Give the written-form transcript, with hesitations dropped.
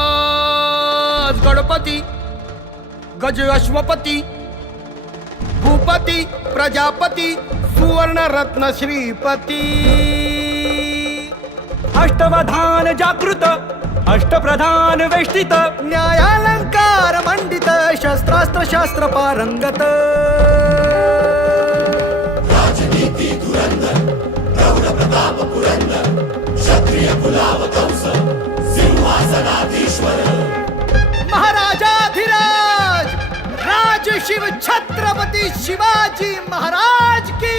महाराज गणपती गज अश्वपती भूपती प्रजापती सुवर्ण रत्न श्रीपती अष्टवधान जागृत अष्टप्रधान वेष्टित न्यायालंकार मंडित शस्त्रास्त्र शास्त्र पारंगत राजनीती धुरंधर प्रौढ प्रताप पुरंदर क्षत्रिय कुलाव कंस सिंहासनाधीश्वर महाराजाधिराज राज शिव छत्रपती शिवाजी महाराज की